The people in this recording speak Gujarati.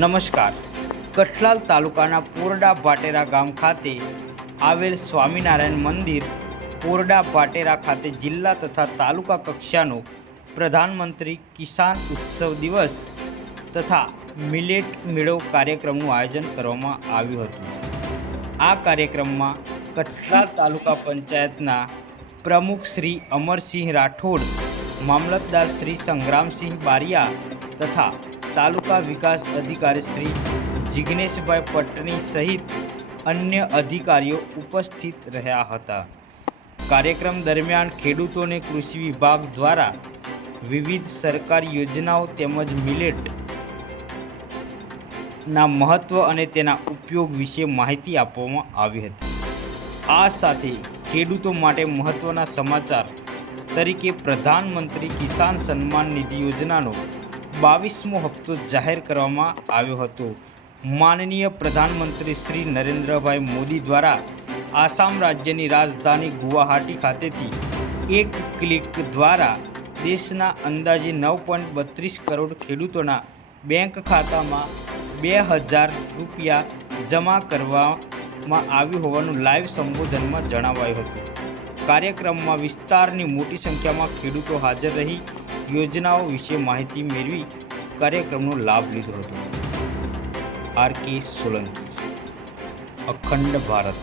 નમસ્કાર. કઠલાલ તાલુકાના પોરડા ભાટેરા ગામ ખાતે આવેલ સ્વામિનારાયણ મંદિર પોરડા ભાટેરા ખાતે જિલ્લા તથા તાલુકા કક્ષાનો પ્રધાનમંત્રી કિસાન ઉત્સવ દિવસ તથા મિલેટ મેળો કાર્યક્રમનું આયોજન કરવામાં આવ્યું હતું. આ કાર્યક્રમમાં કઠલાલ તાલુકા પંચાયતના પ્રમુખ શ્રી અમરસિંહ રાઠોડ, મામલતદાર શ્રી સંગ્રામસિંહ બારિયા તથા તાલુકા વિકાસ અધિકારી શ્રી જિગ્નેશભાઈ પટણી સહિત અન્ય અધિકારીઓ ઉપસ્થિત રહ્યા હતા. કાર્યક્રમ દરમિયાન ખેડૂતોને કૃષિ વિભાગ દ્વારા વિવિધ સરકારી યોજનાઓ તેમજ મિલેટના મહત્વ અને તેના ઉપયોગ વિશે માહિતી આપવામાં આવી હતી. આ સાથે ખેડૂતો માટે મહત્વના સમાચાર તરીકે પ્રધાનમંત્રી કિસાન સન્માન નિધિ યોજનાનો 22મો હપ્તો જાહેર કરવામાં આવ્યો હતો. માનનીય પ્રધાનમંત્રી શ્રી નરેન્દ્રભાઈ મોદી દ્વારા આસામ રાજ્યની રાજધાની ગુવાહાટી ખાતેથી એક ક્લિક દ્વારા દેશના અંદાજે 9.32 કરોડ ખેડૂતોના બેંક ખાતામાં 2000 રૂપિયા જમા કરવામાં આવ્યું હોવાનું લાઈવ સંબોધનમાં જણાવાયું હતું. કાર્યક્રમમાં વિસ્તારની મોટી સંખ્યામાં ખેડૂતો હાજર રહી યોજનાઓ વિશે માહિતી મેળવી કાર્યક્રમનો લાભ લીધો હતો. આર કે સોલંકી, અખંડ ભારત.